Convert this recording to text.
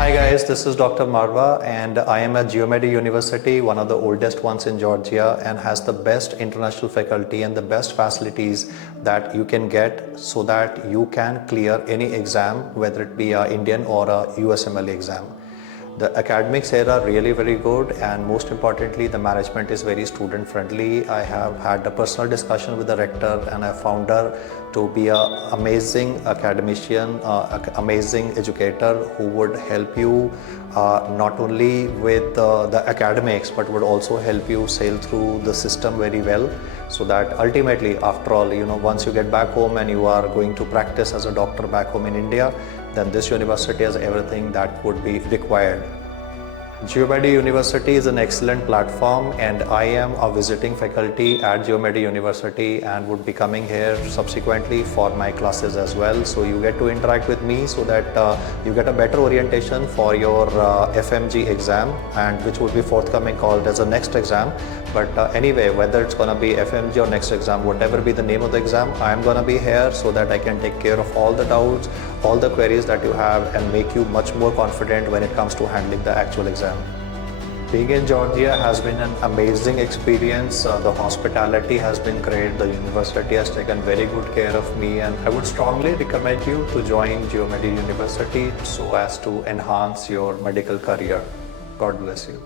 Hi guys, this is Dr. Marwah and I am at Geomedi University, one of the oldest ones in Georgia, and has the best international faculty and the best facilities that you can get so that you can clear any exam, whether it be a Indian or a USMLE exam. The academics here are really very good, and most importantly the management is very student friendly. I have had a personal discussion with the rector and I found her to be an amazing academician, amazing educator who would help you not only with the academics but would also help you sail through the system very well, so that ultimately, after all, once you get back home and you are going to practice as a doctor back home in India, then this university has everything that would be required. Geomedi University is an excellent platform, and I am a visiting faculty at Geomedi University and would be coming here subsequently for my classes as well. So you get to interact with me so that you get a better orientation for your FMG exam, and which would be forthcoming called as a next exam. But anyway, whether it's going to be FMG or next exam, whatever be the name of the exam, I am going to be here so that I can take care of all the doubts, all the queries that you have, and make you much more confident when it comes to handling the actual exam. Being in Georgia has been an amazing experience. The hospitality has been great. The university has taken very good care of me, and I would strongly recommend you to join Geomedi University so as to enhance your medical career. God bless you.